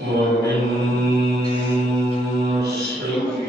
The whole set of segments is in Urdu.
ومن سيئات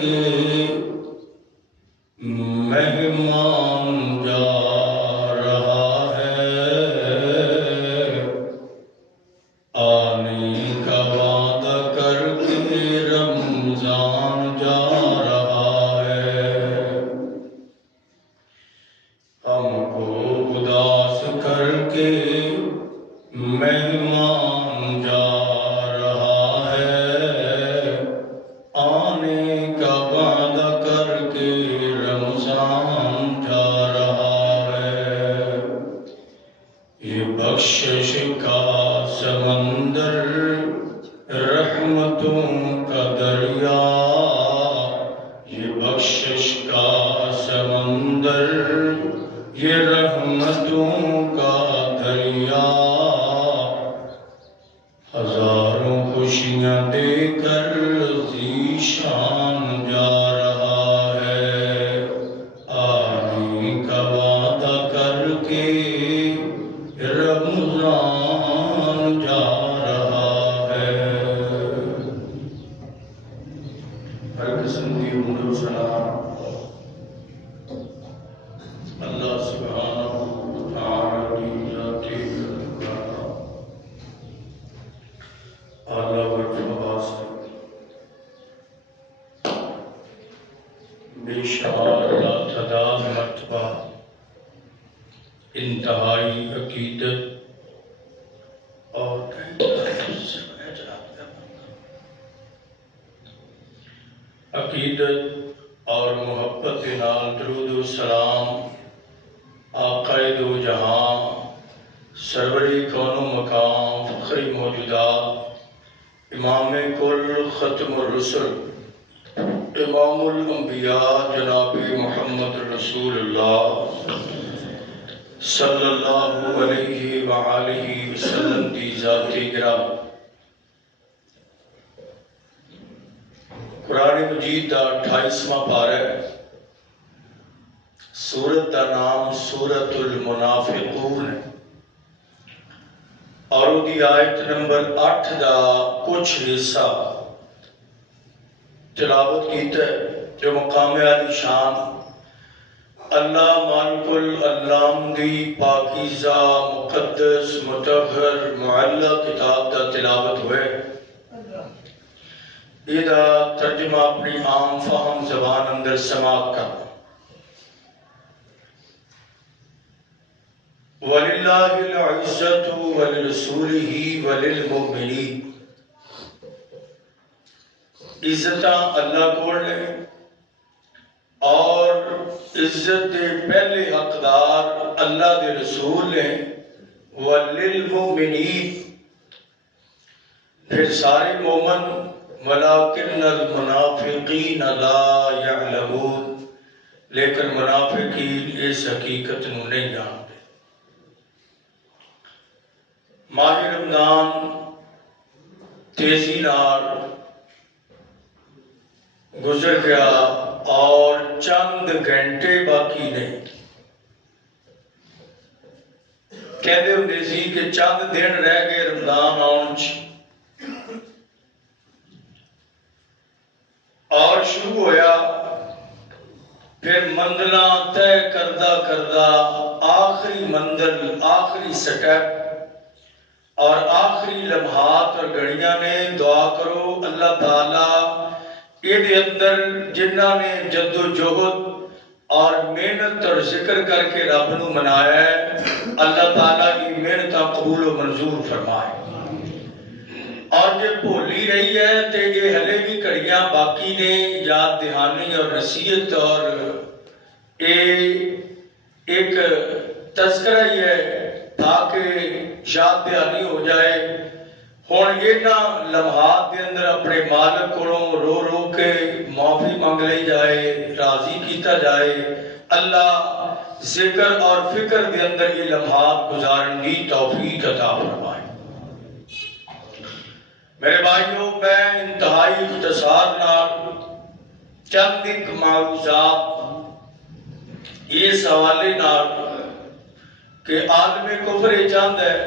کے مہمان جا رہا ہے، آنے کا وعدہ کر کے رمضان جا رہا ہے، ہم کو اداس کر کے مہمان جا رہا ہے، آنے کا وعدہ کر کے رمضان جا رہا ہے۔ یہ بخشش کا سمندر، رحمتوں کا دریا، یہ بخشش کا سمندر، یہ رحمتوں کا دریا، ہزاروں خوشیاں دے کر ذیشان جا رہا ہے، آنے کا وعدہ کر کے رمضان جا رہا ہے۔ ہر قسم کی حمد و ثنا اللہ سبحانہ وتعالی کی ذاتی اعلیٰ مرتبہ سے بے شمار لاتعداد مرتبہ انتہائی عقیدت اور محبت نال درود و سلام آقا دو جہاں، سروری کون و مقام، فخری موجودات، امام کل، ختم الرسل، امام الانبیاء، جناب محمد رسول اللہ صلی اللہ علیہ وآلہ وسلم دی ذات گرامی۔ قرآن مجید دا 28واں پارہ ہے، سورت دا نام سورت المنافقون ہے، اور دی آیت نمبر 8 دا کچھ حصہ تلاوت کیتا ہے، جو مقام عالی شان اللہ مالک العلام دی پاکیزہ مقدس مطہر معلّہ کتاب دا تلاوت ہوئے۔ یہ دا ترجمہ اپنی عام فہم زبان اندر سماعت کرنا۔ وَلِلَّهِ الْعِزَّةُ وَلِرَسُولِهِ وَلِلْمُؤْمِنِينَ، عزتاں اللہ کو لے اور عزت دے پہلے حقدار اللہ دے رسول نے، وَلِلْمُؤْمِنِينَ پھر سارے مومن، وَلَكِنَّ الْمُنَافِقِينَ لَا يَعْلَمُونَ لیکن منافقین اس حقیقت نو نہیں جانتے۔ ماہ رمضان تیزی نال گزر گیا اور چند گھنٹے باقی نہیں۔ کہتے ہوندے سی کہ چند دن رہ گئے رمضان آن چ، اور شروع ہویا پھر منزلاں طے کردہ کردہ آخری منزل، آخری سٹیپ اور آخری لمحات اور گھڑیاں نے۔ دعا کرو اللہ تعالیٰ یہ اندر جنہ نے جد و جہد اور محنت اور ذکر کر کے رب نو منایا ہے، اللہ تعالیٰ کی محنت قبول و منظور فرمائے۔ اور جب بھولی رہی ہے تو یہ ہلے بھی کڑیاں باقی نے، یاد دہانی اور نصیحت اور ایک تذکرہ ہی ہے تاکہ یاد دہانی ہو جائے۔ ہون یہ نہ لمحات کے اندر اپنے مالک کو رو رو کے معافی مانگ لی جائے، راضی کیتا جائے۔ اللہ ذکر اور فکر کے اندر یہ لمحات گزارن کی توفیق عطا فرمائے۔ میرے بھائیوں، میں انتہائی اختصار نال چند ایک معروضات اس حوالے نال کہ عالم کفر یہ چاہتا ہے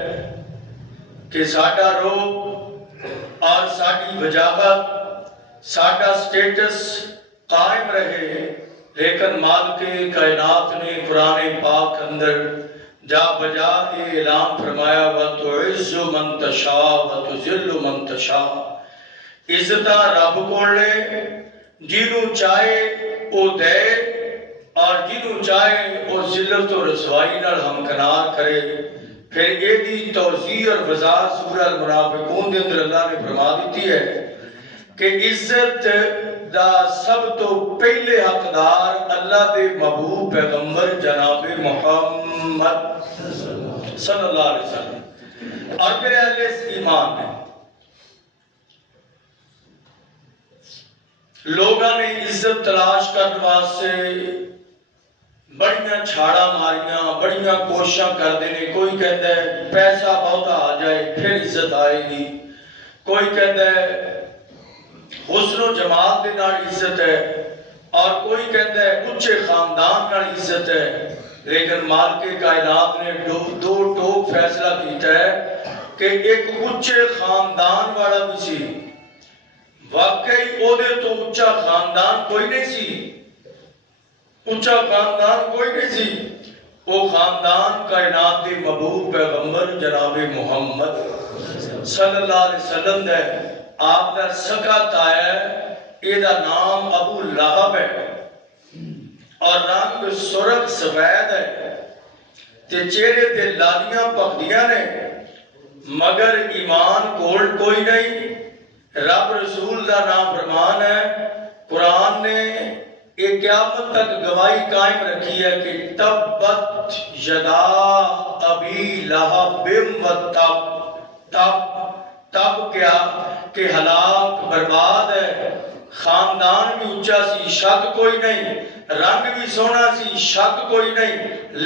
کہ ساڈا روح اور ساڈی وجاہت، ساڈا سٹیٹس لیکن مالک کائنات نے قرآن پاک اندر جا بجا یہ اعلان فرمایا وَتُعِزُّ مَن تَشَاءُ وَتُذِلُّ مَن تَشَاءُ، عزتاں رب کول لے، جنوں چاہے او دے اور جنوں چاہے او ذلت و رسوائی نال ہمکنار کرے۔ پھر یہ دی توضیح اور وضاحت سورہ المنافقون دے اندر اللہ نے فرما دیتی ہے کہ عزت دا سب تو پہلے حقدار اللہ دے محبوب پیغمبر جناب محمد صلی اللہ علیہ وسلم اور پھر اہل ایمان نے۔ لوگاں نے عزت تلاش کرنے واسطے بڑیاں چھاڑا ماریاں، بڑیاں کوششاں کر دینے۔ کوئی کہتا ہے پیسہ بہت آ جائے پھر عزت آئے گی، کوئی کہتا ہے حسن و جمال دے نال عزت ہے، اور کوئی کہتا ہے اچھے خاندان نال عزت ہے۔ لیکن مالک کائنات نے دو ٹوک فیصلہ کیتا ہے کہ ایک اچھے خاندان والا بھی سی، واقعی او دے تو اچھا خاندان کوئی نہیں سی، اچھا خاندان کوئی نہیں سی، وہ خاندان کائنات دے محبوب پیغمبر جناب محمد صلی اللہ علیہ وسلم ہے۔ آپ کا سکا تایا ہے، یہ دا نام ابو لہب ہے اور رنگ سرخ سفید ہے تے چہرے تے لالیاں پکدیاں نے، مگر ایمان کول کوئی نہیں۔ رب رسول دا نام فرمان ہے، قرآن نے ایک قیامت تک گواہی قائم رکھی ہے کہ تبت یدا ابی لہب و تب کیا کہ ہلاک برباد ہے۔ خاندان بھی اونچا سی، شک کوئی نہیں، رنگ بھی سونا سی، شک کوئی نہیں،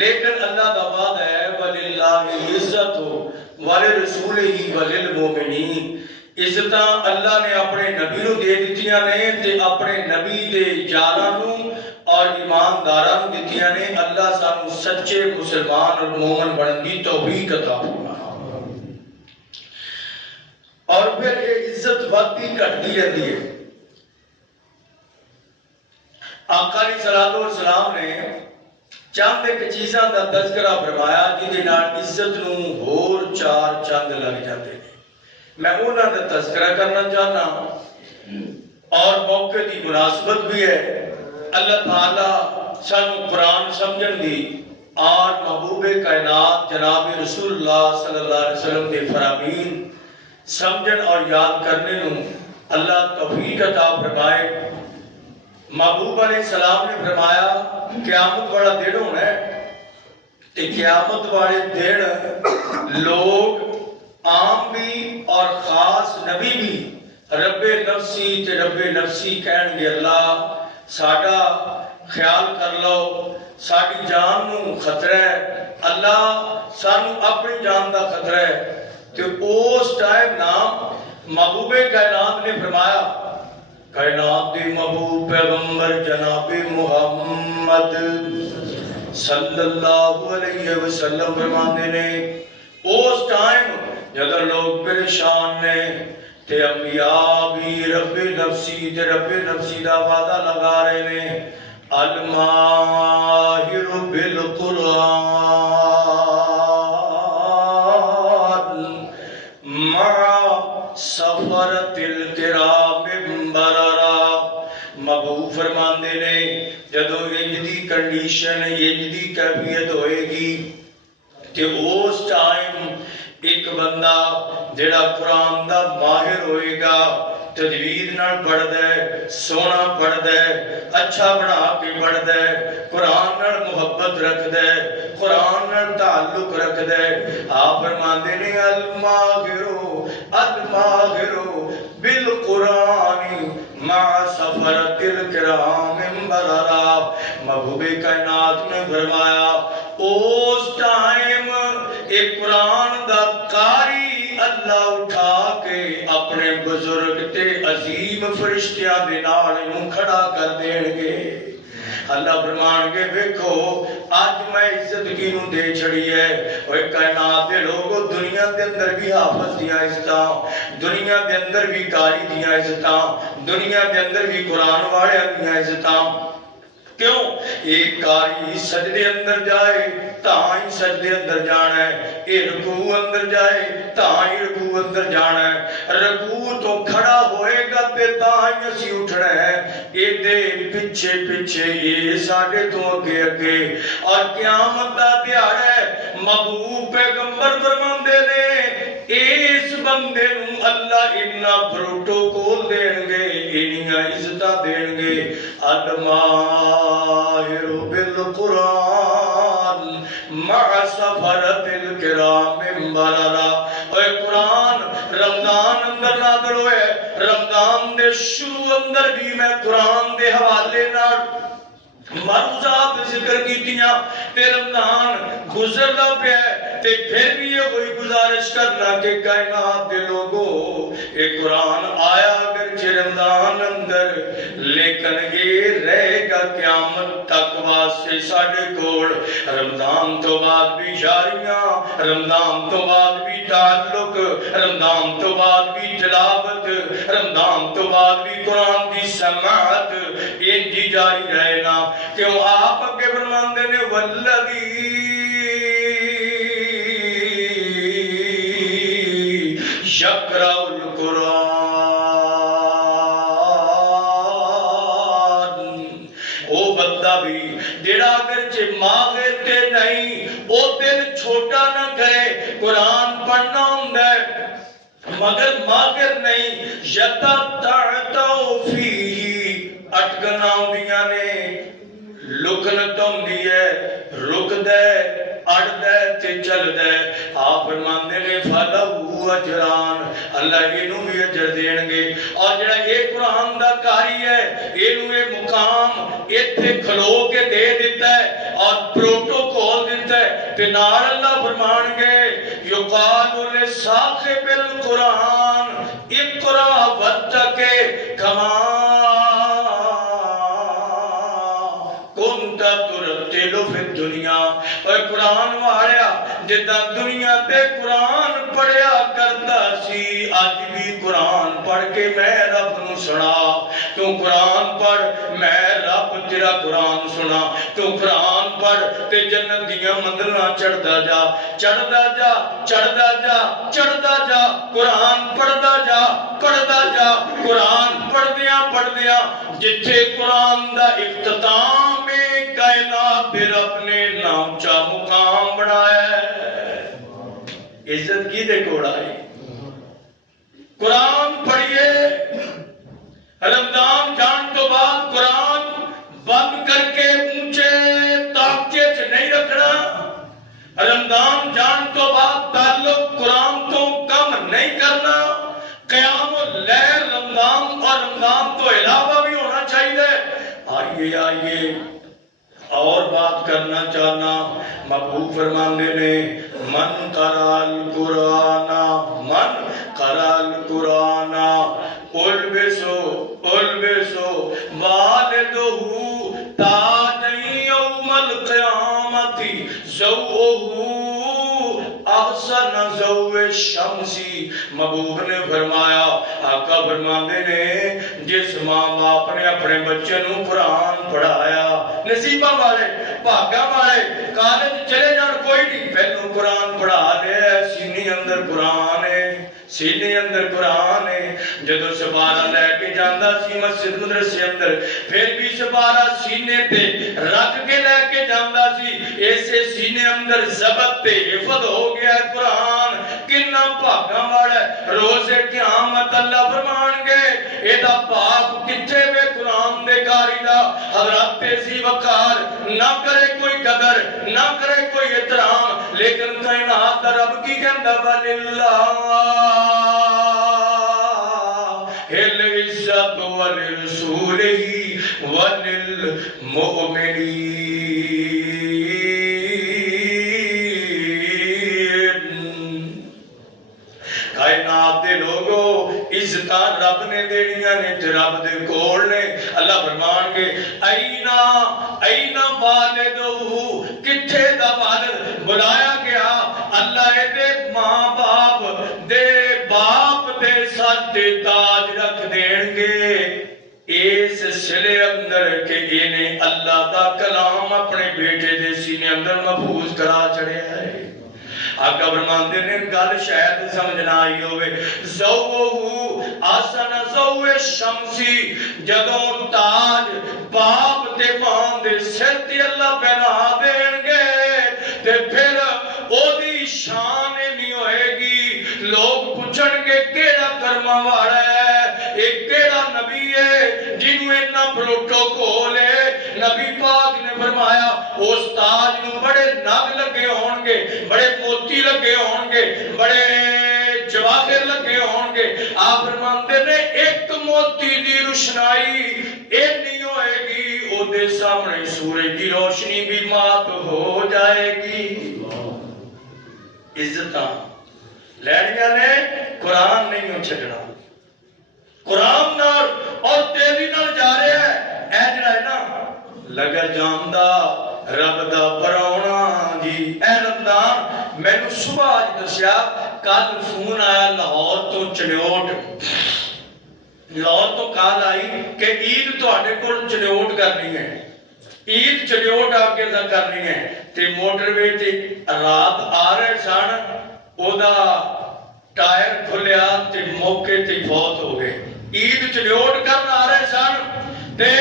لیکن اللہ دا وعدہ ہے وَلِلَّهِ الْعِزَّةُ وَلِرَسُولِهِ وَلِلْمُؤْمِنِينَ۔ عزتاں اللہ نے اپنے نبی نو دے دتیاں نے تے اپنے نبی دے یاراں نو اور ایمانداراں نو دتیاں نے۔ اللہ سانو سچے مسلمان اور مومن بنن دی توفیق عطا فرمائے۔ اور پھر یہ عزت وقتی گھٹتی رہتی ہے۔ آقا علیہ الصلوۃ والسلام نے چند ایک چیزاں دا تذکرہ فرمایا جہدے نال عزت نو ہور چار چند لگ جاتے ہیں۔ میں انہاں دا تذکرہ کرنا چاہنا اور موقع دی مناسبت بھی ہے۔ اللہ تعالیٰ سانو قرآن سمجھن دی اور محبوب کائنات جناب رسول اللہ صلی اللہ علیہ وسلم دے فرامین سمجھن اور یاد کرنے نو اللہ توفیق عطا فرمائے۔ محبوب علیہ السلام نے فرمایا قیامت والا دن ہونا ہے تے قیامت والے دن لوگ عام بھی اور خاص نبی بھی رب نفسی تے رب نفسی کہن گے اللہ ساڈا خیال کر لو، ساڈی جان نو خطرہ ہے، اللہ سانو اپنی جان دا خطرہ ہے۔ تے اس ٹائم نام محبوب کائنات نے فرمایا، کائنات دی محبوب پیغمبر جناب محمد صلی اللہ علیہ وسلم فرماندے نے اس ٹائم جدو لوگ پریشان نے تے انبیاء بھی رب نفسی تے رب نفسی دا وعدہ لگا رہے نے۔ الماہر بالقرآن مع سفرت الکرام بررا۔ محبوب فرماندے نے جدو انج دی کنڈیشن انج دی کیفیت ہوئے گی کہ اس ٹائم ایک بندہ جڑا قرآن دا ماہر ہوئے گا، تجوید نال پڑھ دے، سونا پڑھ دے، اچھا بنا کے پڑھ دے، قرآن نال محبت رکھ دے، قرآن نال تعلق رکھ دے۔ آپ فرماندے نے الماہرو بالقرآن مع سفرت الکرام بررا۔ محبوب کائنات نے فرمایا اس ٹائم ایک قرآن دا قاری اللہ اٹھا کے اپنے بزرگ تے عظیم فرشتیاں دے نال انہوں کھڑا کر دین گے۔ اللہ فرمان کے دیکھو آج میں عزت کی نوں دے چھڑی ہے، اور کائنات دے لوگوں دنیا دے اندر بھی حافظ دیاں عزتاں، دنیا دے اندر بھی قاری دیاں عزتاں، دنیا دے اندر بھی قرآن والے دیاں عزتاں، کیوں؟ ایک کاری سجدے اندر جائے تاں سجدے اندر جانا ہے، اے رکوع اندر جائے تاں رکوع اندر جانا ہے، رکوع تو کھڑا ہوئے گا تے تاں اسی اٹھنا ہے، اے دے پیچھے پیچھے اے ساڑھے تو اگے اگے۔ اور قیامت دا دیہڑا ہے، محبوب پیغمبر فرماندے نے اس بندے نوں اللہ اتنا پروٹوکول دین گے، انیاں عزتاں دین گے۔ الماہر بالقرآن مع سفرت الکرام بررا۔ اے قرآن رمضان اندر نازل ہوئے، رمضان دے شروع اندر بھی میں قرآن دے حوالے نال معروضات ذکر کیتیاں تے رمضان گزردا پیا تے پھر بھی یہ کوئی گزارش کرنا کہ کائنات دے لوگو اے قرآن آیا اگرچہ رمضان اندر لیکن یہ رہے گا قیامت تک واسطے ساڈے کول۔ رمضان تو بعد بھی جاریاں، رمضان تو بعد بھی تعلق، رمضان تو بعد بھی تلاوت، رمضان تو بعد بھی قرآن دی سماعت انجی جاری رہنا۔ کیوں آپ اگے فرماندے نے والذی یقرأ القرآن، او بندہ بھی جڑا اگرچہ ماہر تے نہیں او دل چھوٹا نہ کرے، قرآن پڑھنا ہوندا ہے مگر ماہر نہیں، یتتعتع فیہ اٹکنا ہوندیاں نے، لکنت ہوندی ہے، رک دے اڑ دے تے چل دے۔ آپ فرماندے نے فَلَهُ أَجْرَانِ، اللہ اینوں بھی اجر دین گے۔ اور جڑا یہ قرآن دا قاری ہے اینوں یہ مقام ایتھے کھلو کے دے دیتا ہے اور پروٹوکول دیتا ہے تے نال اللہ فرمان گے یقال لصاحب القرآن اقرأ واتق کما کنت ترتل فی الدنیا۔ اور قرآن واڑیا جدہ دنیا تے قرآن پڑھیا کرتا سی، آج بھی قرآن پڑھ کے میں رب نو سنا۔ تو قرآن پڑھ میں رب تیرا قرآن سنا، تو قرآن پڑھ تے جنت دیاں منزلاں چڑھدا جا، چڑھدا جا، چڑھدا جا، چڑھدا جا، قرآن پڑھدا جا، پڑھدا جا۔ قرآن پڑھدیاں پڑھدیاں جتھے قرآن دا اختتام کائنات پھر اپنے نام چا مقام بنایا ہے۔ عزت کی دے کوڑا ہے، قرآن پڑھئے۔ رمضان جان تو بعد قرآن بند کر کے اونچے طاقتے چ نہیں رکھنا، رمضان جان تو بعد تعلق قرآن تو کم نہیں کرنا، قیام اللیل رمضان اور رمضان تو علاوہ بھی ہونا چاہیے۔ آئیے آئیے اور بات کرنا چاہنا، محبوب فرماندے نے من قرأ القرآن، من قرأ القرآن البسو والدہ تاج یوم القیامت ضوءہ احسن ضوء الشمس۔ محبوب نے فرمایا، آقا فرماندے نے جس ماں باپ نے اپنے بچے نوں قرآن پڑھایا، نصیبہ والے بھاگا والے کالج چلے جان کوئی نہیں، پہلو قرآن پڑھا دے، سینے اندر قرآن ہے، سینے اندر قرآن ہے۔ جدو سپارہ لے کے جاندہ سی مسجد مدرسے اندر، پھر بھی سپارہ سینے تے رکھ کے لے کے جاندہ سی، ایسے سینے اندر ضبط تے حفظ ہو گیا ہے قرآن۔ کنا بھاگا والا ہے، روز قیامت اللہ فرمان گے ایدہ باپ کتھے بے قرآن دے کاری دا۔ حضرت تیزی وقار نہ کرے کوئی قدر، نہ کرے کوئی احترام، لیکن کائنات دا رب کی کہندہ وَلِلَّهِ الْعِزَّةُ وَلِرَسُولِهِ وَلِلْمُؤْمِنِينَ۔ کائنات دے لوگو عزتاں رب نے دینیاں نے تے رب دے کول نے۔ اللہ فرمان گے اینا والدہ، کتھے دا والد بلایا گیا، اللہ دے ماں باپ دے باپ دے سر تے تاج رکھ دین گے۔ اس دل اندر کہ انہیں اللہ دا کلام اپنے بیٹے دے سینے اندر محفوظ کرا چڑھے ہے۔ آقا فرماندے نے گل شاید سمجھنا آئی ہوئے، زوہو آسن زوہ شمسی، جدوں تاج باپ تے ماں دے سر تے اللہ پہنا دین گے تے پھر او دی شان نہیں ہوئے گی، لوگ پوچھن گے کیڑا کرما والا ہے، ایک کیڑا نبی ہے جنہوں اتنا پروٹوکول ہے۔ نبی پاک نے فرمایا اس تاج نو بڑے نگ لگے ہون گے، بڑے موتی لگے ہون گے، بڑے جواہر لگے ہون گے۔ آپ فرماتے نے ایک موتی دی روشنائی اتنی ہوئے گی او دے سامنے سورج دی روشنی بھی مات ہو جائے گی۔ عزتاں لیڑیاں نے قرآن نہیں چھڈنا، قرآن نال اور تیزی نال جا رہے ہیں۔ اے جڑا ہے نا لگا جاندا رب دا پراؤنا جی۔ اے رمضان میں نے صبح آج دسیا، کل فون آیا لاہور تو چنیوٹ، لاہور تو کال آئی کہ عید تو آنے کو چنیوٹ کرنی ہے، عید چنیوٹ آ کے کرنی ہے۔ تے موٹر وے تے رات آ رہے سن، او دا ٹائر کھلیا تے موقع تے فوت ہو گئے۔ عید چنیوٹ کرنا آ رہے سن تے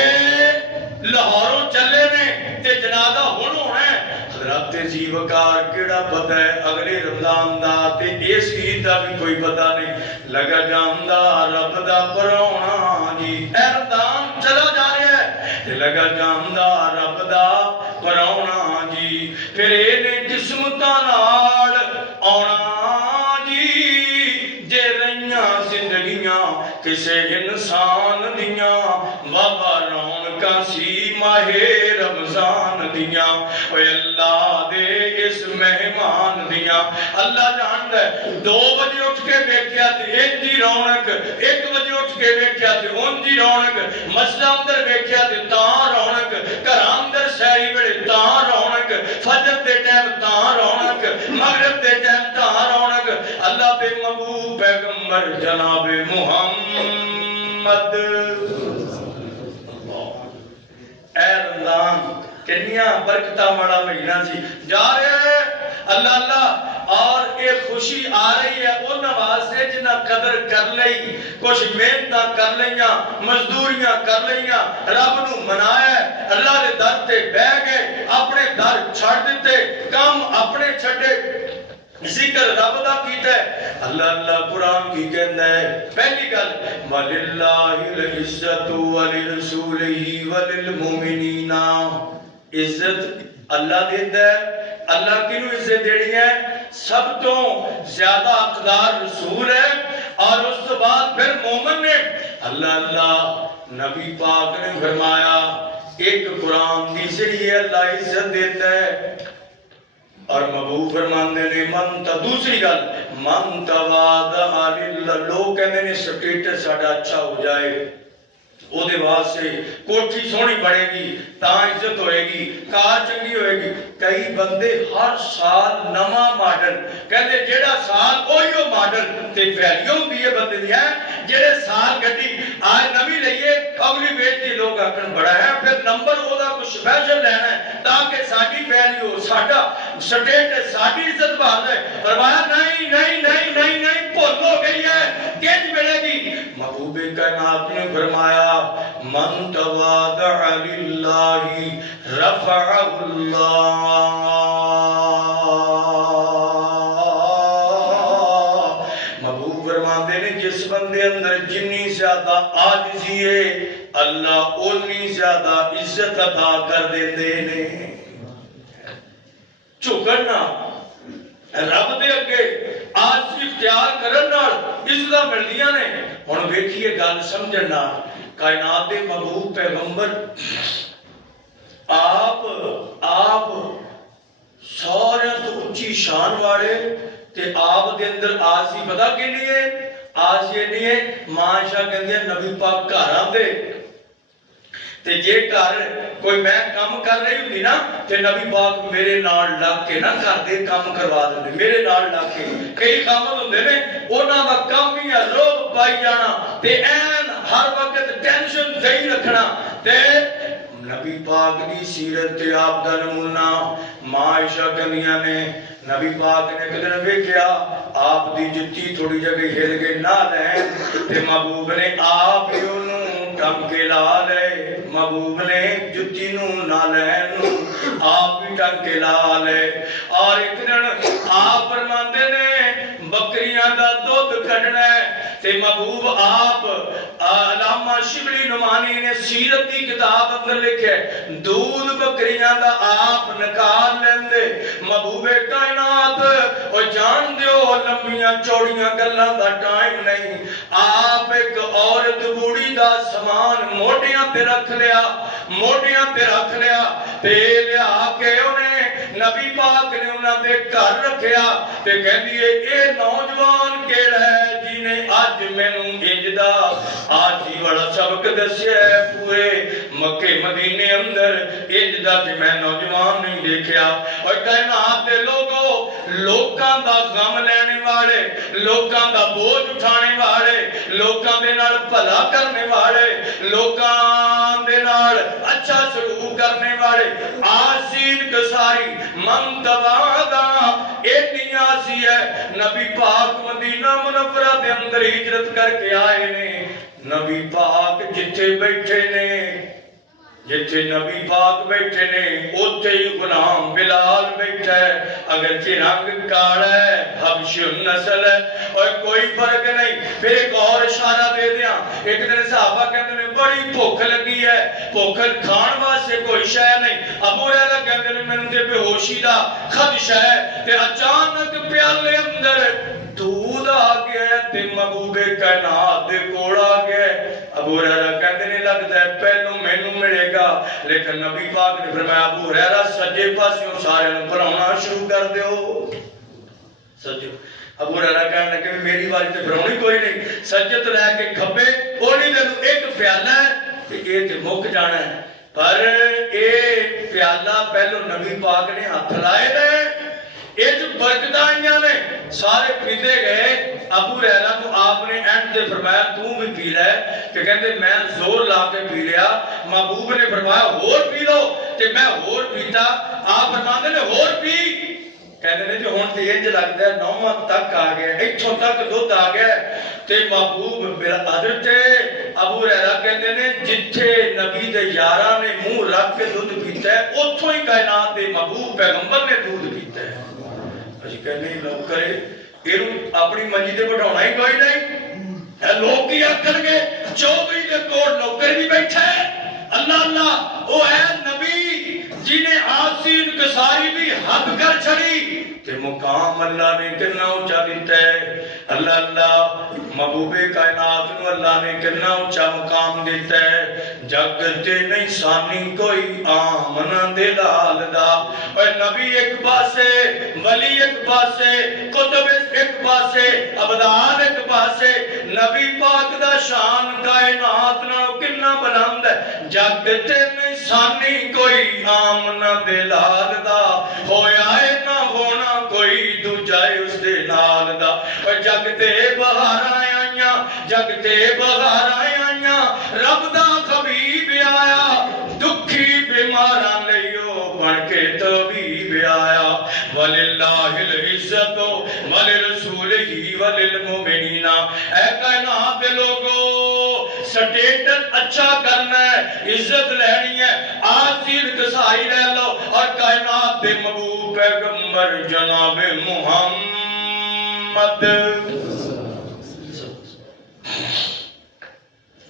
لاہوروں چلے نے تے جنازہ ہن ہونا ہے۔ حضرات جی وقار کیڑا پتہ ہے اگلے رمضان دا تے اس عید دا بھی کوئی پتہ نہیں، لگا جاندا رب دا پراؤنا جی۔ اے رمضان چلا جا رہا ہے تے لگا جاندا رب دا پراؤنا جی۔ پھر اینے قسمتاں نال آنا جی، جے رہیاں زندگیاں کسے انسان دیاں، بابا رونقاں سی ماہ رمضان دیاں، اے اللہ دے اس مہمان دیاں۔ اللہ جاندا ہے 2 بجے اٹھ کے ویکھیا تے ایک دی رونق، 1 بجے اٹھ کے ویکھیا تے اون دی رونق، مسجد اندر ویکھیا تے تاں رونق، گھر اندر سحری ویلے تاں رونق، فجر دے ٹائم تاں رونق، مغرب دے ٹائم تاں رونق۔ اللہ دے محبوب پیغمبر جناب محمد اے رمضان کنیاں برکتہ والا مہینہ سی، جا رہے ہیں اللہ اللہ، اور ایک خوشی آ رہی ہے ان واسطے جنہ قدر کر لئی، کچھ محنتاں کر لیاں، مزدوریاں کر لیاں، رب نو منایا ہے، اللہ دے در تے بیٹھ گئے، اپنے در چھڑ دیتے، کام اپنے چھڑے، ذکر رب دا کیتا ہے۔ اللہ اللہ قرآن کی کہندا ہے پہلی گل وَلِلَّهِ الْعِزَّةُ وَلِرَسُولِهِ وَلِلْمُؤْمِنِينَ، عزت اللہ دیتا ہے۔ اللہ کی نو عزت دینی ہے، سب تو زیادہ حقدار رسول ہے، اور اس کے بعد پھر مومن نے۔ اللہ اللہ نبی پاک نے فرمایا ایک قرآن دی ذریعے اللہ عزت دیتا ہے، اور محبوب فرماندے نے دوسری گل من تواضع للہ، لوگ کہندے نے سٹیٹس ساڈا اچھا ہو جائے، او دے واسطے کوٹھی سونی بڑھے گی، تاں عزت ہوئے گی، کار چنگی ہوئے گی۔ کئی بندے ہر سال نواں ماڈل کہندے جیڑا سال اوہی ماڈل تے ویلیو ہوندی ہے بندے دی ہے، جڑے سال گڈی آج نویں لئیے اگلی بیچ دی لوگ آکھن بڑا ہے، پھر نمبر او دا کچھ سپیشل لینا ہے تاکہ ساڈی ویلیو ساڈا سٹیٹس ساڈی عزت بحال ہے۔ فرمایا نہیں نہیں نہیں نہیں نہیں بھول ہو گئی ہے، کینج ملے گی؟ محبوب کائنات نے فرمایا من تواضع للہ رفعہ اللہ، محبوب فرماتے ہیں جس بندے اندر جنی زیادہ عاجزی ہے اللہ اتنی زیادہ عزت عطا کر دیندے نے۔ جھکنا رب دے اگے عاجزی اختیار کرنا عزت ملدیاں نے۔ ہن ویکھیے گل سمجھنا، کائنات دے محبوب پیغمبر آپ سارے تو اونچی شان والے تے آپ دے اندر عاجزی پتہ کینی ہے؟ عاجزی نہیں ہے ماشاء کہندے نبی پاک گھراں دے تے جے گھر کوئی میں کام کر رہی ہوندی نا تے نبی پاک میرے نال لگ کے نہ کر دے کام کروا دے، میرے نال لگ کے کئی کام ہوندے نے انہاں دا کام ہی ہے روب پائی جانا تے این ہر وقت ٹینشن صحیح رکھنا تے نبی پاک دی سیرت تے آپ دا نمونہ ماں عائشہ کہندیاں نے نبی پاک نے کدن ویکھیا آپ دی جتی تھوڑی جگہ ہل گئی نہ لین تے محبوب نے آپ ہی انہوں ٹم کے لا لے محبوب نے جتی نو نہ لین آپ ہی ٹم کے لا لے اور ایک دن آپ فرماندے نے بکریاں دا دودھ کڈنا ہے تے محبوب آپ علامہ شبلی نعمانی نے سیرت کی کتاب اندر لکھے دودھ بکریاں دا آپ نکال لیندے محبوب کائنات اور جان دیو لمبیاں چوڑیاں گلاں دا ٹائم نہیں آپ ایک عورت بوڑھی دا سامان موٹیاں تے رکھ لیا تے لیا کے انہیں نبی پاک نے انہاں دے گھر رکھیا تے کہندی اے نوجوان کیڑا ہے جنہیں آج مینوں انجدا آج ہی بڑا سبق دسیا ہے پورے مکے مدینے اندر انجدا کہ میں نوجوان نہیں دیکھیا اور کائنات دے لوکاں دا غم لینے والے لوکاں دا بوجھ اٹھانے والے لوکاں دے نال بھلا کرنے والے لوکاں دے نال اچھا سلوک کرنے والے آسین کساری منتوادا اتنی آسی ہے نبی پاک مدینہ منورہ دے اندر ہجرت کر کے آئے نے نبی پاک جتھے بیٹھے نے جتھے نبی پاک بیٹھے نے اوتھے ہی غلام بلال بیٹھا ہے اگرچہ رنگ کالا ہے حبشی النسل ہے اور کوئی فرق نہیں پھر ایک اور اشارہ دے دیا ایک دن صحابہ کہتے ہیں بڑی بھوک لگی ہے بھوک کھان واسطے کوئی شے نہیں ابو ہریرہ کہتے ہیں مینوں تے بے ہوشی دا خدشہ ہے تے اچانک پیالے اندر دودھ آ گیا تے محبوب کائنات دے کول آ گیا ابو ہریرہ کہتے ہیں لگتا ہے پہلو مینوں ملے گا لیکن نبی پاک نے فرمایا ابو ہریرہ سجے پاسیوں سارے نوں پڑھانا شروع کر دیو سجے ابو ہریرہ کہنے لگے میری باری تے پڑھاونی کوئی نہیں سجے تو لے کے کھبے اونی دے ایک پیالہ ہے تے اے تے مک جانا ہے پر اے پیالہ پہلو نبی پاک نے ہاتھ لائے نے ایج برکتائیاں نے سارے پیتے گئے ابو ہریرہ کو آپ نے اینڈ دے فرمایا تو بھی پی لے کہ کہتے میں زور لا کے پی لیا محبوب نے فرمایا ہور پی لو کہ میں ہور پیتا آپ فرماتے نے ہور پی کہتے ہیں جو ہون تے انج لگتا ہے نوواں تک آ گیا ایتھوں تک دودھ آ گیا تے محبوب حضرت ابو ہریرہ کہتے ہیں جتھے نبی دے یاراں نے منہ رکھ کے دودھ پیتا ہے اوتھوں ہی کائنات دے محبوب پیغمبر نے دودھ پیتا ہے اسی کہنے لوگ کرے یہ اپنی منجی تے بٹھاؤنا ہی کوئی نہیں لوگ کی آکھن گے 24 دے کوڑ نوکر بھی بیٹھا ہے اللہ اللہ او ہے نبی جنہیں آسین کساری بھی حد کر چھڑی کہ مقام اللہ نے کتنا اونچا دیتا ہے اللہ اللہ محبوب کائنات نو اللہ نے کتنا اونچا مقام دیتا ہے جگ تے نہیں سانی کوئی آمنا دے لال دا اور نبی ایک پاسے ولی ایک پاسے کتب ایک پاسے ابدال ایک پاسے نبی پاک دا شان کائنات نو کتنا بلند ہے جگ تے نہیں سانی کوئی آمنا دے لال دا ہویا ہے نہ ہونا کوئی دو جائے اس دے نال دا اور جگ تے بہار آیاں جگ تے بہار آیاں رب دا خبیب آیا دکھی بیماراں لئیو بن کے طبیب آیا وللہ العزت ولرسولہ وللمؤمنین اے کائنات دے لوگو سٹیٹس اچھا کرنا ہے عزت لینی ہے آسیر کسائی لے لو اور کائنات دے محبوب پیغمبر جناب محمد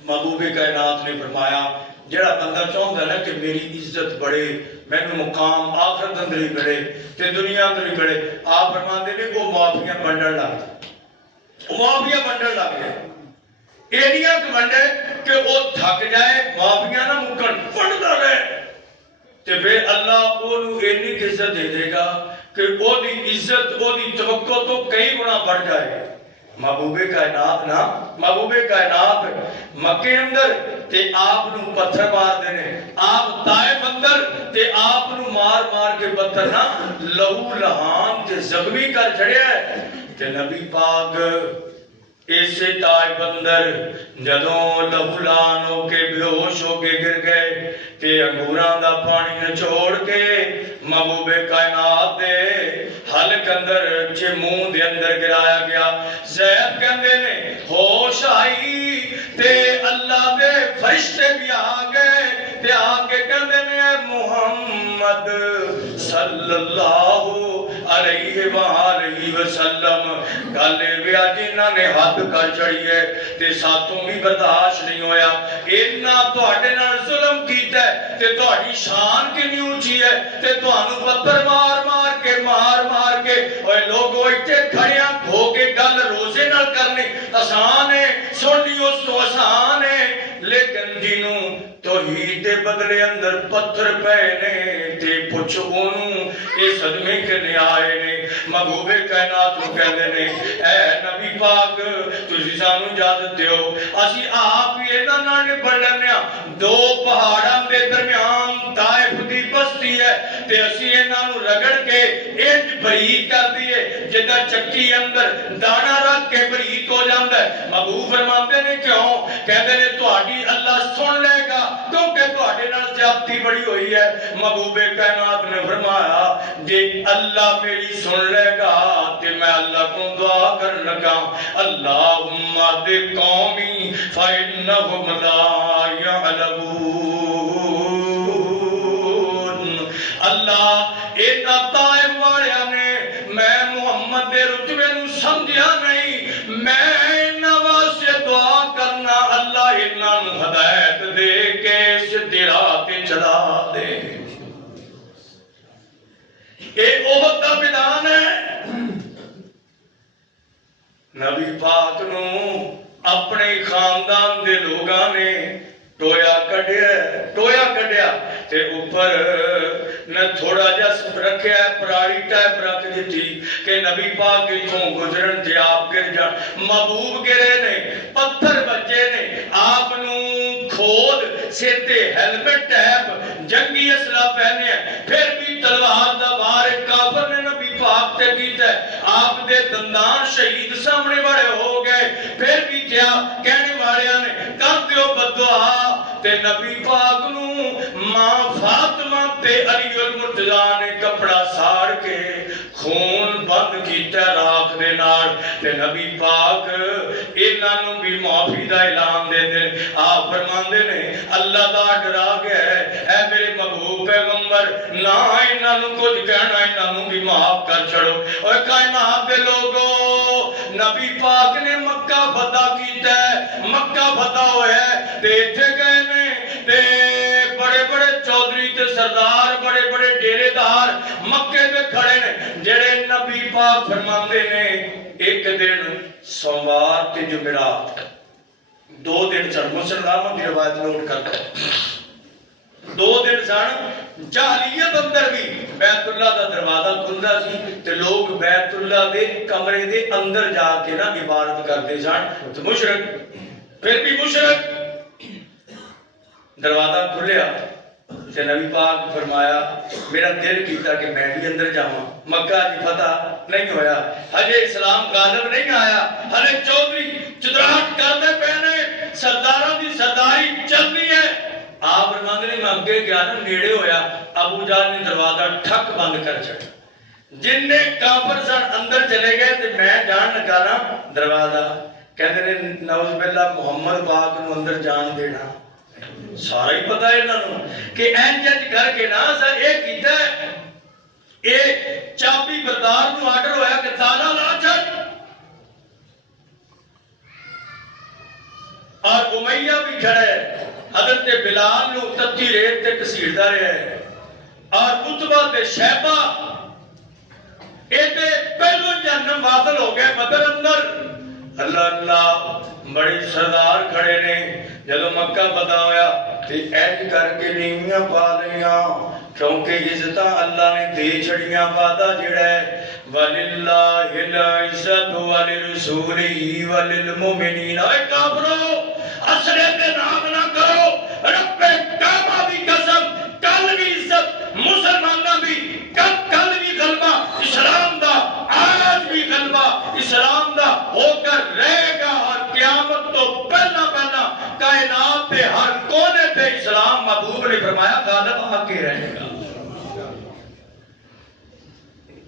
محبوب کائنات نے فرمایا جڑا بندہ چاہتا ہے نا کہ میری عزت بڑھے میں مقام آخرت اندر ہی بڑھے تے دنیا اندر ہی بڑھے آپ فرماتے ہیں وہ معافیاں بنڈن لگ گئے ایڈیاں کہ بنڈے کہ وہ تھک جائے معافیاں نہ مکن بنڈا رہے تے بے اللہ انہوں اینی عزت دے دے گا کہ وہ دی عزت وہ دی توقع تو کئی گنا بڑھ جائے محبوب کائنات نا محبوب کائنات مکے اندر تے آپ نو پتھر مار دینے آپ طائف اندر تے آپ نو مار مار کے پتھر نا لہو لہان تے زخمی کر چھڑیا ہے تے نبی پاک اسے تاج بندر جدوں لہولان ہو کے بے ہوش ہو کے گر گئے تے انگوراں دا پانی نچوڑ کے محبوب کائنات دے حلق اندر چے منہ دے اندر گرایا گیا. زید کہندے نے ہوش آئی تے اللہ دے فرشتے بھی آ گئے تے آ کے کہندے نے اے محمد صلی اللہ علیہ وآلہ وسلم گل ویا جنہاں نے حد کر چڑھی ہے تے ساتھوں بھی برداشت نہیں ہویا. اتنا تواڈے نال ظلم کیتا ہے تے تواڈی شان کنی اونچی ہے تے تانوں پتھر مار مار کے اوے لوگو ایتھے کھڑیاں کھو کے گل روزے نال کرنی آسان ہے, سننی اس تو آسان ہے, لیکن جنوں توحید دے بدلے اندر پتھر پے نے تے پوچھ اونوں اے صدمے کنے آئے نے. محبوب کائنات نوں کہندے نے اے نبی پاک تسی سانوں اجازت دیو اسی آپ ہی انہاں نال نبڑ لینے ہاں. دو پہاڑاں دے درمیان طائف دی بستی ہے تے اسی انہاں نوں رگڑ کے انج بریک کر دیے جدا چکی اندر دانا رکھ کے بریک ہو جاندا ہے. محبوب فرماندے نے کیوں؟ کہندے نے تہاڈی اللہ سن لے گا کیونکہ تہاڈے نال زیادتی بڑی ہوئی ہے. محبوب کائنات نے فرمایا جے اللہ میری سن لے گا تے میں اللہ کو دعا کر لگا اللہم اہد قومی فإنہم لا یعلمون. اللہ اینا طائف والیاں نے میں محمد دے رتبے نوں سمجھیا نہیں, میں انہاں واسطے دعا کرنا اللہ انہاں نوں ہدایت دے کے سیدھی راہ تے چلا دے. اے احد دا میدان ہے. نبی پاک نوں اپنے خاندان دے لوگاں نے ٹویا کڈیا تے اوپر نہ تھوڑا جا رکھیا پراڑی ٹائپ رکھ دیتی کہ نبی پاک اتھوں گزرن تے آپ گر جان. محبوب گرے نے, پتھر بجے نے, آپ نوں کھود سر تے ہیلمٹ ٹائپ جنگی اسلحہ پہنے ہیں, پھر بھی تلوار دا وار کافر نے نبی پاک تے کیتا ہے. آپ دے دندان شہید سامنے بڑے ہو گئے, پھر بھی کیا کہنے والیاں نے کر دیو بددعا تے نبی پاک نوں ماں فاطمہ تے علی المرتضیٰ نے کپڑا ساڑ کے خون بند کیتا راکھ دے نال تے نبی پاک انہاں نوں بھی معافی دا اعلان دے دے. آپ فرماندے نے اللہ دا ڈرا گیا اے میرے محبوب پیغمبر نہ انہاں نوں کچھ کہنا, انہاں نوں بھی معاف کر چھڑو. اور کائنات دے لوگو نبی پاک نے مکہ فتح کیتا ہے, مکہ فتح ہویا ہے تے ایتھے گئے نے تے بڑے بڑے چودھری تے سردار بڑے بڑے ڈیرے دار مکے دے کھڑے نے جڑے نبی پاک فرماندے نے ایک دن سوموار تے جمعرات 2 دن سن. مسلمانوں کی روایت نوٹ کرتا ہے 2 دن سن. جاہلیت اندر بھی بیت اللہ دا دروازہ کھلدا سی تے لوگ بیت اللہ دے کمرے دے اندر جا کے نا عبادت کرتے سن تے مشرک پھر بھی مشرک. دروازہ کھلیا تے نبی پاک فرمایا میرا دل کیتا کہ میں بھی اندر جاواں. مکہ دی فتح نہیں ہویا, ہجے اسلام غالب نہیں آیا, ہلے چودھری چدراہٹ کرتے پے نے, سرداراں دی سرداری چلنی ہے. آپ فرماندے نے میں اگے گیا نا نیڑے ہویا, ابو جہل نے دروازہ ٹھک بند کر چھڑیا. جن نے کافر سن اندر چلے گئے تے میں جان لگا نا دروازہ, کہندے نے نعوذ باللہ محمد پاک نوں اندر جان دینا. سارا ہی پتہ ہے انہاں نوں کہ انج کر کے نا اسا اے کیتا ہے. اے چابی بردار نوں آرڈر ہویا کہ تالا لا چھڈ, اور امیہ بھی کھڑا ہے حضرت بلال نو تتی ریت تے کسیڑدا رہیا ہے, اور عتبہ تے شیبہ ایتے پہلو جہنم واصل ہو گئے بدر اندر. اللہ اللہ بڑے سردار کھڑے نے. جدو مکہ فتح ہویا تے اینج کر کے نیویاں پا لیاں کیونکہ عزتاں اللہ نے دے چھڑیاں. وعدہ جڑا ہے وَلِلَّهِ الْعِزَّةُ وَلِرَسُولِهِ وَلِلْمُؤْمِنِينَ. اے کافرو اسرے پہ نام نہ کرو, رب کعبہ بھی قسم کل بھی عزت مسلمانہ بھی کل بھی غلبہ اسلام دا, آج بھی غلبہ اسلام دا ہو کر رہے گا. فرمایا غالب آ کے رہے گا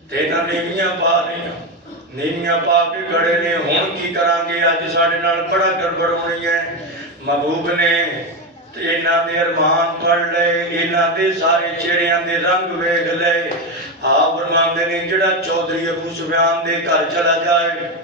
تینا نیویاں پا رہی نیویاں پا کے گڑے نے ہون کی کران گے آج ساڑھے نال بڑا گڑبڑ ہونی ہے محبوب نے اینا دے ارمان پڑھ لے اینا دے سارے چہریاں دے رنگ ویکھ لے آپ فرماندے نے جڑا چودھری ابو سفیان دے گھر چلا جائے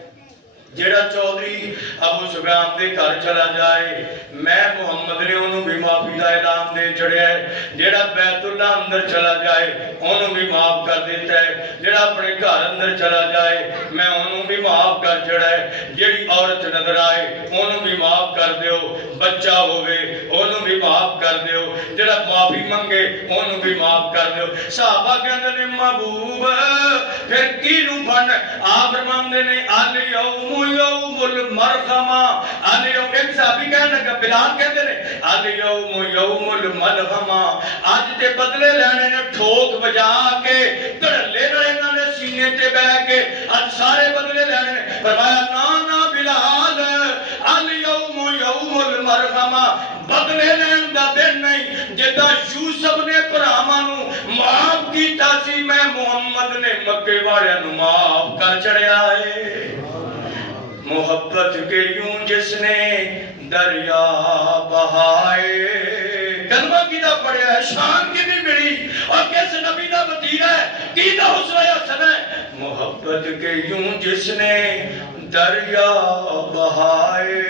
جڑا چودھری ابو سفیان دے گھر چلا جائے میں محمد نے انہوں بھی معافی دا اعلان دے چڑھیا ہے جڑا بیت اللہ اندر چلا جائے انہوں بھی معاف کر دیتا ہے جڑا اپنے گھر اندر چلا جائے میں انہوں بھی معاف کر چڑھا ہے جڑی عورت نظر آئے انہوں بھی معاف کر دیو بچہ ہوئے انہوں بھی معاف کر دیو جڑا معافی منگے انہوں بھی معاف کر دیو صحابہ کے اندر محبوب پھر کی نو بھن آپ فرماندے نے الیوم یوم المرغمہ الیوم ایک صحابی کہنے لگا بلال کہتے ہیں الیوم یوم المرغمہ آج تے بدلے لینے نے ٹھوک بجا کے دھڑلے انہوں نے سینے تے بہ کے آج سارے بدلے لینے نے فرمایا نانا بلال الیوم یوم المرغمہ بدلے لین دا دن نہیں جدا یوسف نے پرامانو معاف کی تاسی میں محمد نے مکے والے نو معاف کر چڑھیا ہے محبت کے یوں جس نے دریا بہائے کلمہ کی دا پڑھیا ہے شان کی نہیں ملی اور کس نبی دا وطیرہ ہے کی دا حسن حسن ہے محبت کے یوں جس نے دریا بہائے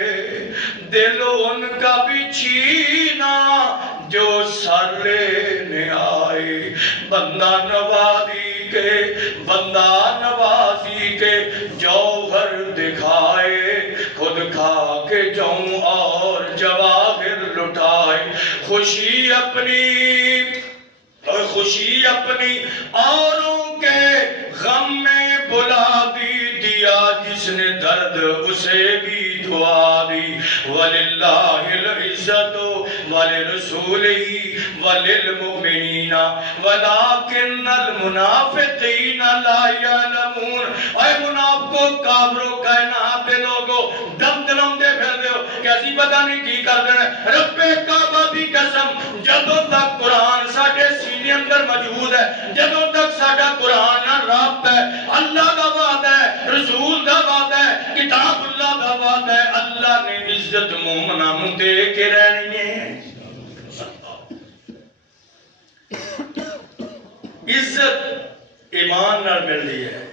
دل ان کا بھی چھینا جو سر لینے آئے بندہ نوازی کے جوہر دکھائے خود کھا کے جاؤں اور جواہر لٹائے خوشی اپنی اوروں کے غم میں بلا دیا جس نے درد اسے بھی دعا دی وَلِلَّهِ الْعِزَّةُ وَلِرَسُولِهِ وَلِلْمُؤْمِنِينَ وَلَكِنَّ الْمُنَافِقِينَ لَا يَعْلَمُونَ اے منافقوں کافروں کائنات دے لوگوں دم دلوں دے پھر دیو کیسی پتہ نہیں کی کر دے رب کعبہ دی قسم جدوں تک قرآن ساڑھے سینے اندر موجود ہے جدوں تک ساڑھا قرآن نہ رابط ہے اللہ دا وعدہ ہے رسول دا وعدہ ہے کتاب اللہ دا وعدہ ہے اللہ نے عزت مومنوں دے کے رہنی ہے عزت ایمان نال مل دی ہے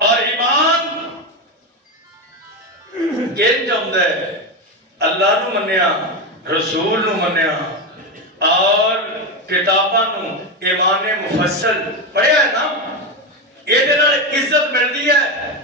اور ایمان کہیں جمد ہے اللہ نو منیا رسول نو منیا اور کتاباں نو ایمان مفصل پڑھیا ہے نا یہ عزت مل دی ہے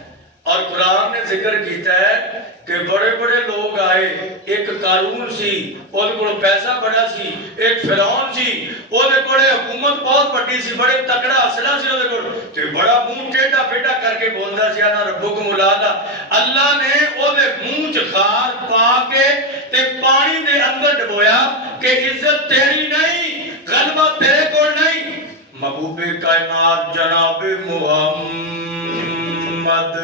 اور قرآن نے ذکر کیتا ہے کہ بڑے بڑے لوگ آئے ایک قارون سی وہ کو پیسہ بڑا سی ایک فرعون سی وہ کو حکومت بہت بڑی سی بڑے تکڑا اسلحہ سی وہ کو تے بڑا منہ ٹیڑھا پھیڑا کر کے بولدا سی انا ربکم الاعلی اللہ نے وہ منہ چ خار پا کے تے پانی دے اندر ڈبویا کہ عزت تیری نہیں غلبہ تیرے کو نہیں محبوب کائنات جناب محمد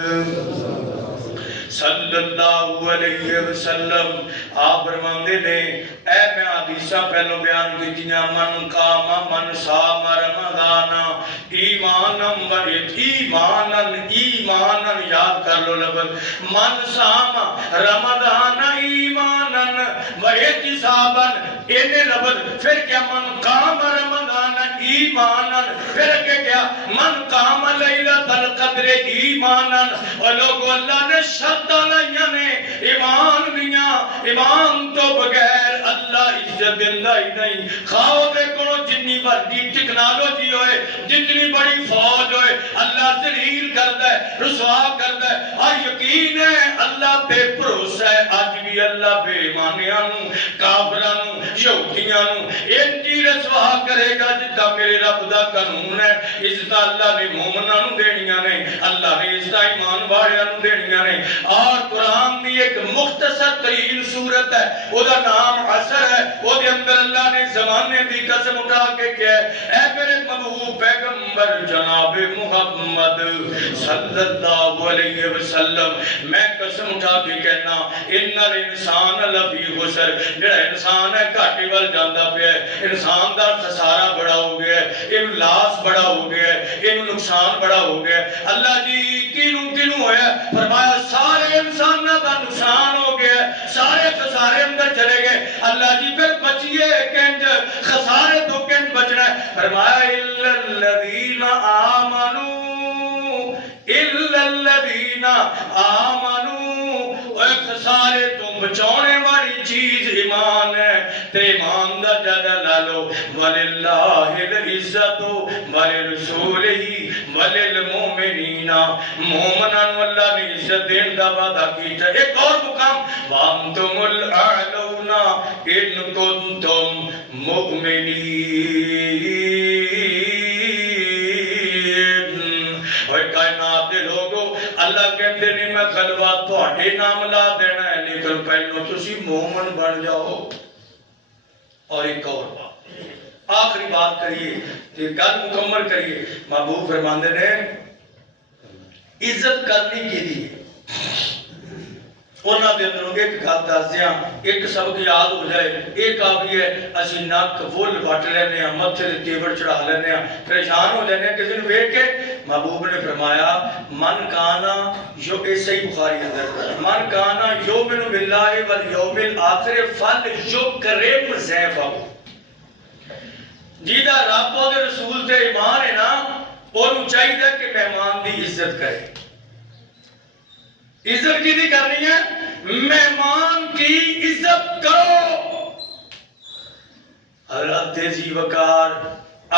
صلی اللہ علیہ وسلم آپ فرماندے نے اے میں حدیثاں پہلو بیان کیتیاں من قام من صام رمضان ایمانن یاد کر لو لفظ من صام رمضان ایمانن و احتسابن اینے لفظ پھر کیا من قام رمضان ایمانن پھر کیا من قام لیلۃ القدر ایمانن اور لوگوں اللہ نے شرط لائیاں نے ایمان دیاں ایمان تو بغیر اللہ عزت دندہ ہی نہیں خواہ دے کنو جنی بڑی ٹیکنالوجی ہوئے جتنی بڑی فوج ہوئے اللہ ذلیل کرتا ہے رسوا کرتا ہے اور یقین ہے اللہ بے بھروسہ ہے آج بھی اللہ بے ایمانیاں کافرانوں یہودیاں انجی رسوا کرے گا جتا میرے رب دا قانون ہے عزت اللہ نے مومناں دینیاں نے اللہ نے عزت ایمان والیاں دینیاں نے اور قرآن دی ایک مختصر ترین صورت ہے وہ دا نام عصر ہے وہ دے اندر اللہ نے زمانے دی قسم اٹھا کے کیا ہے اے میرے محبوب پیغمبر پیغمبر جناب محمد صلی اللہ علیہ وسلم میں قسم اٹھا کے کہنا ان الانسان لفی خسر جڑا انسان ہے گھاٹے ول جاندا پیا ہے انسان دا خسارہ بڑا ہو گیا ہے یہ لاس بڑا ہو گیا ہے یہ نقصان بڑا ہو گیا ہے اللہ جی کینوں ہویا فرمایا سارے انساناں دا نقصان ہو گیا ہے سارے خسارے اندر چلے گئے اللہ جی پھر بچیے کنج خسارے تو کنج بچنا ہے فرمایا الا الذین آمنوا الا الذین آمنوا اے خسارے تو بچانے والی چیز ایمان ہے تے ایمان دا جگہ لالو وللہ العزت ولرسولہ وللمؤمنین مومنان واللہ نے عزت دین دا وعدہ کیتا ایک اور مقام وانتم الاعلون ان کنتم مؤمنین اور کائنات دے لوگو اللہ کہتے نہیں میں خلوہ تھوڑے نام لا دینا ہے لیکن پہلو تسی مومن بن جاؤ اور ایک اور بات آخری بات کریے یہ گل مکمل کریے محبوب فرماندے نے عزت کرنی کی دی انہاں دے اندروں ایک گل دس دیاں ایک سبق یاد ہو جائے ایک آگئی ہے اسی نک فل وٹ لینے ہیں متھے دے تیور چڑھا لینے ہیں پریشان ہو لینے ہیں کسی نے ویکھ کے محبوب نے فرمایا من کانا جو ایسے ہی بخاری اندر من کانا یؤمن باللہ والیوم الآخر فلیکرم ضیفہ جیدہ رب و رسول تے ایمان ہے نا اور چاہیے کہ مہمان دی عزت کرے عزت کی دی کرنی ہے مہمان کی عزت کرو حضرت تیزی وقار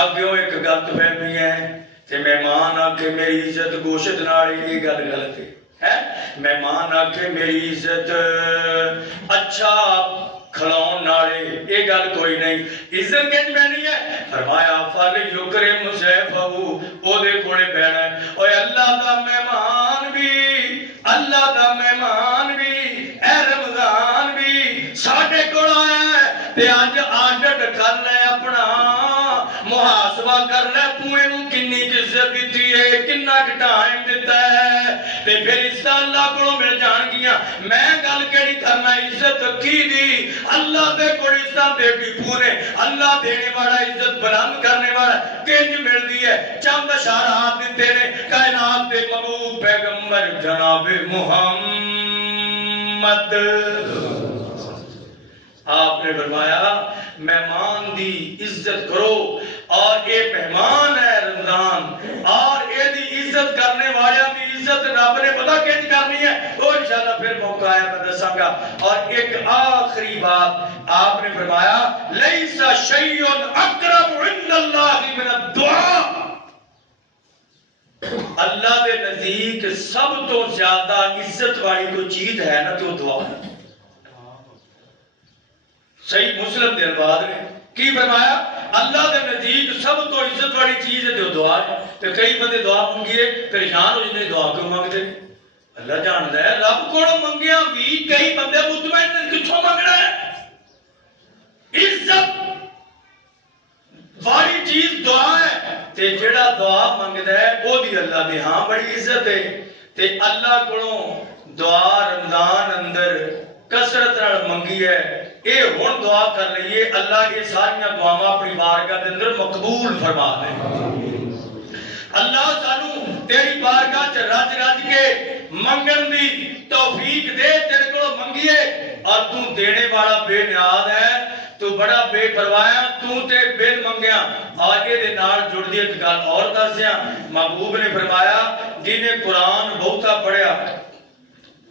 اگیوں ایک گلت فہمی ہے کہ مہمان آکے میری عزت گوشت ناڑی یہ گل غلط ہے مہمان آکے میری عزت اچھا کھلاؤن ناڑے یہ گل کوئی نہیں عزت کنج بہنی ہے فرمایا فلیکرم ضیفہ او دے کھوڑے بہنا ہے اوہ اللہ دا مہمان بھی اے رمضان بھی ساڑھے کوڑ آیا ہے تے آج آڈٹ کر لے اپنا محاسبہ کر لے پوئے نو کنی عزت دیتی ہے کننا ٹائم دیتا ہے تے پھر اس کا اللہ کو مل جان گیا میں گل کری کرنا عزت کی دی اللہ دے کوڑ عزت دے بھی پورے اللہ دینے والا عزت بلند کرنے والا کنج مل دی ہے چند اشارات دیتے نے کائنات دے محبوب پیغمبر جناب محمد آپ نے فرمایا مہمان دی عزت کرو اور یہ مہمان ہے رمضان اور یہ دی عزت کرنے والا بھی عزت رب نے پتہ کیسے کرنی ہے وہ انشاءاللہ پھر موقع ہے میں دساں گا اور ایک آخری بات آپ نے فرمایا لیس شیء اقرب عند اللہ من الدعاء اللہ دے نزدیک سب تو زیادہ عزت والی کوئی چیز ہے نا تو دعا ہے صحیح مسلم دے الفاظ نے کی فرمایا اللہ دے نزدیک سب تو عزت والی چیز ہے جو دعا ہے تو کئی بندے دعا مانگیے پریشان ہو جاتے دعا کیوں مانگتے اللہ جانتا ہے رب کو منگیا بھی کئی بندے مطمئن کتھوں منگنا ہے عزت والی چیز دعا ہے تے جڑا دعا منگدا ہے وہ دی اللہ دے ہاں بڑی عزت ہے تے اللہ کو دعا رمضان اندر کثرت نال منگی ہے اے ہن دعا کر لئیے اللہ یہ ساری دعاواں اپنی بارگاہ دے اندر مقبول فرما دے اللہ سانو تیری بارگاہ چ رج رج کے منگن دی توفیق دے تیرے کو منگیے اور تو دینے والا بے نیاز ہے تو بڑا بے پرواہ تو تے بن منگیا آگے دے نال جڑ دی ایک گل اور دسیا محبوب نے فرمایا جن نے قرآن بہتا پڑھیا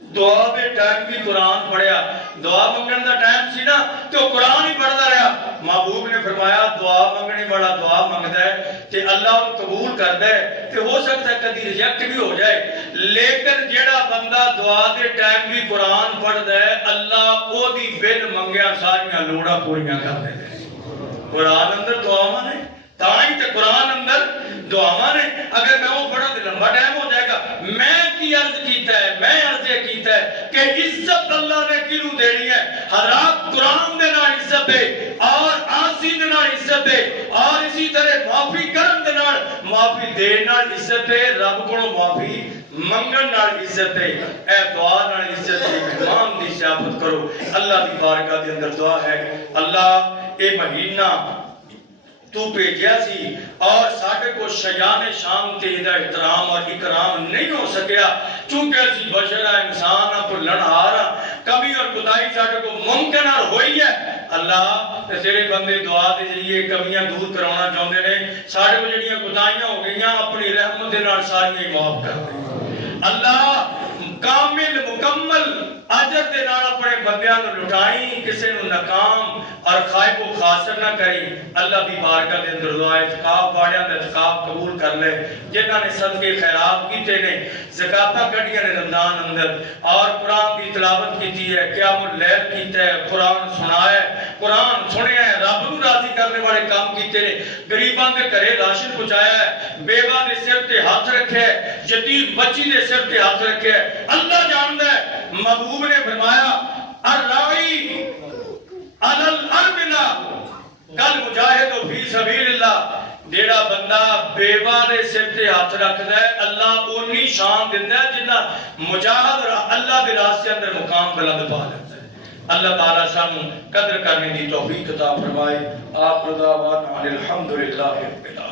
دعا دے ٹائم بھی قرآن پڑھیا دعا منگن دا ٹائم سی نا تو قرآن ہی پڑھدا رہا محبوب نے فرمایا دعا منگنے والا دعا منگدا ہے تے اللہ ان قبول کردا ہے تے ہو سکتا ہے کبھی ریجیکٹ بھی ہو جائے لیکن جیڑا بندہ دعا دے ٹائم بھی قرآن پڑھدا ہے اللہ او دی بن منگیا ساریاں لوڑاں پوریاں کر دیندا ہے قرآن اندر دعاواں نے تاں تے قرآن اندر دعاواں نے اگر میں وہ پڑھا تے لمبا ٹائم ہو جائے گا میں کی عرض کیتا ہے میں عرض یہ کیتا ہے کہ عزت اللہ نے کیوں دینی ہے حضرات قرآن دے نال عزت ہے اور آسی دے نال عزت ہے اور اسی طرح معافی کرن دے نال معافی دین نال عزت ہے، رب کو معافی منگن نال عزت ہے، اے دعا نال عزت ہے، مہمان دی ضیافت کرو۔ اللہ دی بارگاہ دے اندر دعا ہے، اللہ اے مہینہ تو بھیجیا سی اور ساڈے کو شجان شان تے دا احترام اور اکرام نہیں ہو سکیا، چونکہ اسی بشر انسان بھلن ہار کمی اور خدائی ساڈے کو ممکن اور ہوئی ہے۔ اللہ تیرے بندے دعا دے ذریعے کمیاں دور کرانا چاہتے ہیں، ساڈے کو جڑیاں خدائیاں ہو گئیاں اپنی رحمت دے نال ساریاں معاف کر دے۔ اللہ کامل مکمل اجر دے نال اپنے بندیاں نو لٹائی، کسے نو ناکام اور خائب و خاسر نہ کریں۔ اللہ دی بارگاہ دے اندر دعا اعتکاف والیاں دا اعتکاف قبول کر لے، جنہاں نے صدقے خیرات کیتے نے، زکاتاں کڈیاں نے رمضان اندر اور قرآن کی تلاوت کیتی ہے، قیام اللیل کیتا ہے، قرآن سنایا ہے، قرآن سنیا ہے، رب نو راضی کرنے والے کام کیتے نے، غریباں دے گھرے راشن پہنچایا ہے، بیوہ دے سر تے ہاتھ رکھے ہے، یتیم بچی دے سر تے ہاتھ رکھے ہے۔ اللہ جاندا ہے، محبوب نے فرمایا الراعی علی الارملہ کل مجاہد فی سبیل اللہ، جیڑا بندہ بیوہ دے سر تے ہاتھ رکھدا ہے اللہ اونی شان دیندا ہے جنہ مجاہد اور اللہ دے راستے اندر مقام بلند پا لیتا ہے۔ اللہ تعالیٰ سانو قدر کرنے دی توفیق عطا فرمائے۔ آخر دعوانا الحمدللہ رب العالمین۔